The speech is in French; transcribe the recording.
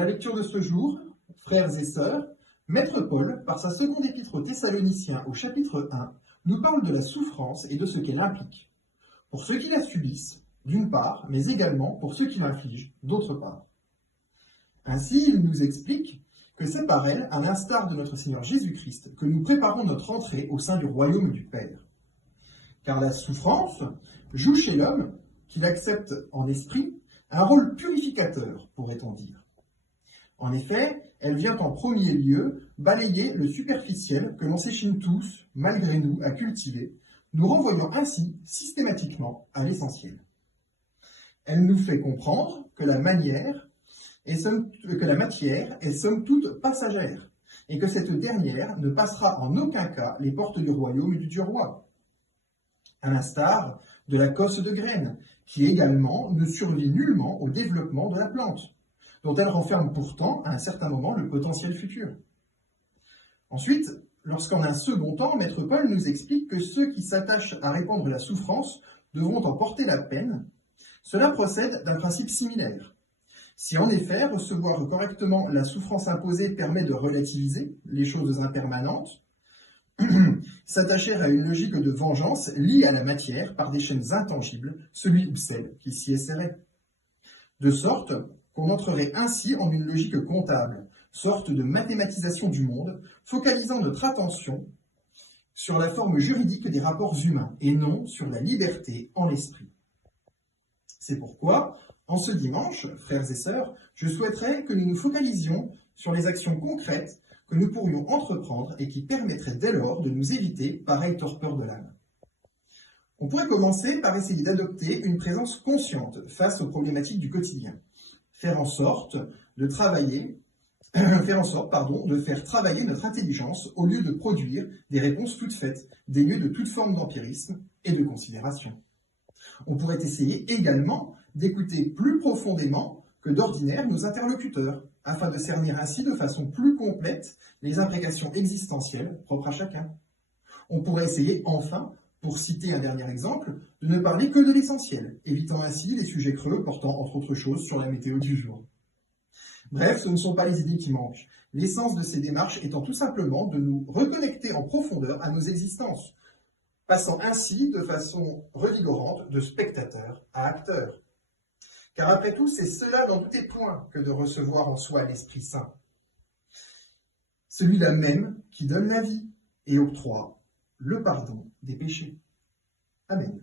la lecture de ce jour, frères et sœurs, Maître Paul, par sa seconde épître aux Thessaloniciens au chapitre 1, nous parle de la souffrance et de ce qu'elle implique, pour ceux qui la subissent, d'une part, mais également pour ceux qui l'infligent, d'autre part. Ainsi, il nous explique que c'est par elle, à l'instar de notre Seigneur Jésus-Christ, que nous préparons notre entrée au sein du royaume du Père. Car la souffrance joue chez l'homme, qui l'accepte en esprit, un rôle purificateur, pourrait-on dire. En effet, elle vient en premier lieu balayer le superficiel que l'on s'échine tous, malgré nous, à cultiver, nous renvoyant ainsi systématiquement à l'essentiel. Elle nous fait comprendre que la matière est somme toute passagère, et que cette dernière ne passera en aucun cas les portes du royaume du Dieu roi. À l'instar de la cosse de graines, qui également ne survit nullement au développement de la plante, dont elle renferme pourtant à un certain moment le potentiel futur. Ensuite, lorsqu'en un second temps, Maître Paul nous explique que ceux qui s'attachent à répandre la souffrance devront en porter la peine, cela procède d'un principe similaire. Si en effet, recevoir correctement la souffrance imposée permet de relativiser les choses impermanentes, s'attacher à une logique de vengeance liée à la matière par des chaînes intangibles, celui ou celle qui s'y essaierait. De sorte qu'on entrerait ainsi en une logique comptable, sorte de mathématisation du monde, focalisant notre attention sur la forme juridique des rapports humains et non sur la liberté en l'esprit. C'est pourquoi, en ce dimanche, frères et sœurs, je souhaiterais que nous nous focalisions sur les actions concrètes que nous pourrions entreprendre et qui permettraient dès lors de nous éviter pareille torpeur de l'âme. On pourrait commencer par essayer d'adopter une présence consciente face aux problématiques du quotidien, faire en sorte de faire travailler notre intelligence au lieu de produire des réponses toutes faites, dénuées de toute forme d'empirisme et de considération. On pourrait essayer également d'écouter plus profondément que d'ordinaire nos interlocuteurs, afin de cernir ainsi de façon plus complète les imprécations existentielles propres à chacun. On pourrait essayer enfin, pour citer un dernier exemple, de ne parler que de l'essentiel, évitant ainsi les sujets creux portant entre autres choses sur la météo du jour. Bref, ce ne sont pas les idées qui manquent, l'essence de ces démarches étant tout simplement de nous reconnecter en profondeur à nos existences, passant ainsi de façon revigorante de spectateur à acteur. Car après tout, c'est cela n'en doutez point que de recevoir en soi l'Esprit Saint. Celui-là même qui donne la vie et octroie le pardon des péchés. Amen.